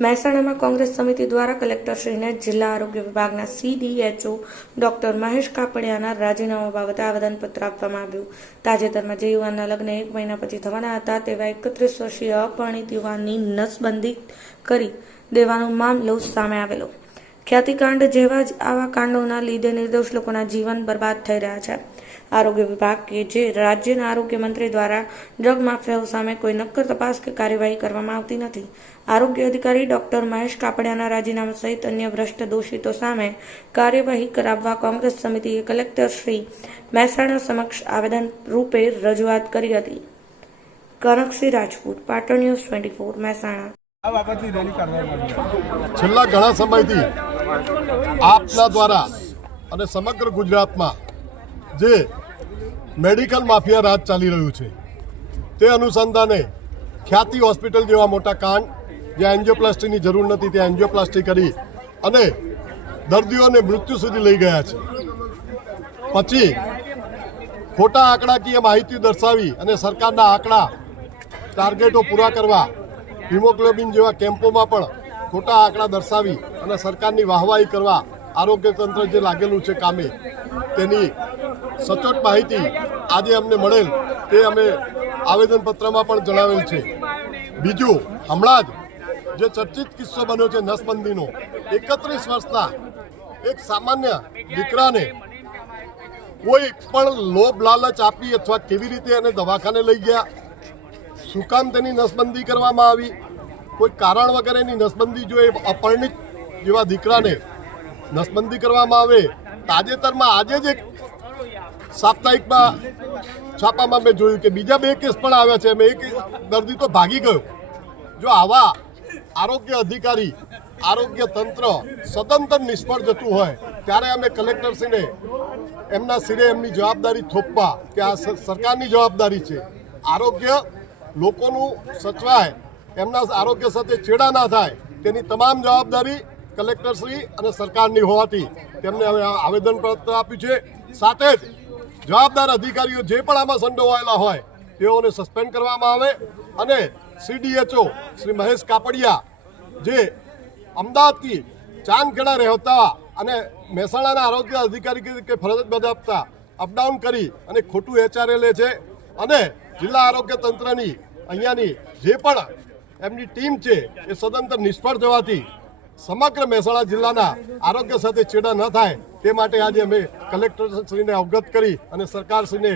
મહેસાણામાં કોંગ્રેસ સમિતિ દ્વારા કલેક્ટરશ્રીને જિલ્લા આરોગ્ય વિભાગના સીડીએચઓ ડોક્ટર મહેશ કાપડિયાના રાજીનામા બાબતે આવેદનપત્ર આપવામાં આવ્યું. તાજેતરમાં જે યુવાનના લગ્ન એક મહિના પછી થવાના હતા તેવા એકત્રીસ વર્ષીય અપરિણિત યુવાનની નસબંધી કરી દેવાનો મામલો સામે આવેલો. ખ્યાતિકાંડ જેવા જ આવા કાંડોના લીધે નિર્દોષ લોકોના જીવન બરબાદ થઈ રહ્યા છે. આરોગ્ય વિભાગ કે જે રાજ્યના આરોગ્ય મંત્રી દ્વારા ડ્રગ માફિયાઓ સામે કોઈ નક્કર તપાસ કે કાર્યવાહી કરવામાં આવતી નથી. આરોગ્ય અધિકારી ડોક્ટર મહેશ કાપડિયાના રાજીનામા સહિત અન્ય ભ્રષ્ટ દોષિતો સામે કાર્યવાહી કરાવવા કોંગ્રેસ સમિતિએ કલેક્ટર શ્રી મહેસાણા સમક્ષ આવેદન રૂપે રજૂઆત કરી હતી. Kanaksinh Rajput Patan news twenty four Mehsana. છેલ્લા ઘણા સમયથી આપના દ્વારા અને સમગ્ર ગુજરાતમાં જે મેડિકલ માફિયા રાજ ચાલી રહ્યું છે. તે અનુસંધાને ખ્યાતિ હોસ્પિટલ જેવા મોટા કાંડ, જ્યાં એન્જિયોપ્લાસ્ટીની જરૂર નથી, ત્યાં એન્જિયોપ્લાસ્ટી કરી અને દર્દીઓને મૃત્યુ સુધી લઈ ગયા છે. પછી ખોટા આંકડાકીય માહિતી દર્શાવી અને સરકારના આંકડા, ટાર્ગેટો પૂરા કરવા, હિમોગ્લોબિન જેવા કેમ્પોમાં પણ ખોટા આંકડા દર્શાવી અને સરકારની વાહવાહી કરવા આરોગ્ય તંત્ર જે લાગેલું છે કામે, તેની સચોટ માહિતી આજે અમને મળેલ તે અમે આવેદનપત્રમાં પણ જણાવેલ છે. બીજું, હમણાં જ જે ચર્ચિત કિસ્સો બન્યો છે નસબંધીનો, એકત્રીસ વર્ષના એક સામાન્ય દીકરાને કોઈ પણ લોભ લાલચ આપી અથવા કેવી રીતે એને દવાખાને લઈ ગયા? શું કામ તેની નસબંધી કરવામાં આવી? કોઈ કારણ વગેરેની નસબંધી જો એ અપરિણિત જેવા દીકરાને નસબંધી કરવામાં આવે? તાજેતરમાં આજે જ એક સાપ્તાહિકમાં છાપામાં મેં જોયું કે બીજા બે કેસ પણ આવ્યા છે. મેં એક દર્દી તો ભાગી ગયો. જો આવા આરોગ્ય અધિકારી, આરોગ્ય તંત્ર સદંતર નિષ્ફળ જતું હોય, ત્યારે અમે કલેક્ટરશ્રીને એમના સિરે એમની જવાબદારી થોપવા કે આ સરકારની જવાબદારી છે. આરોગ્ય લોકોનું સચવાય, એમના આરોગ્ય સાથે છેડા ના થાય, તેની તમામ જવાબદારી કલેક્ટરશ્રી અને સરકારની હોવાથી તેમને હવે આવેદનપત્ર આપ્યું છે. સાથે જ જવાબદાર અધિકારીઓ જે પણ આમાં સંડોવાયેલા હોય, તેઓને સસ્પેન્ડ કરવામાં આવે અને સીડીએચઓ શ્રી મહેશ કાપડિયા જે અમદાવાદથી ચાંદખેડા રહેતા અને મહેસાણાના આરોગ્ય અધિકારી તરીકે ફરજ બજાવતા અપડાઉન કરી અને ખોટું એચઆરએ છે અને જિલ્લા આરોગ્ય તંત્રની અહીંયાની જે પણ એમની ટીમ છે, એ સદંતર નિષ્ફળ જવાથી સમગ્ર મહેસાણા જિલ્લાના આરોગ્ય સાથે છેડા ન થાય. તે માટે આજે અમે કલેક્ટરશ્રીને અવગત કરી અને સરકારશ્રીને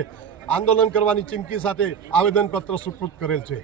આંદોલન કરવાની ચીમકી સાથે આવેદનપત્ર સુપૃત કરેલ છે.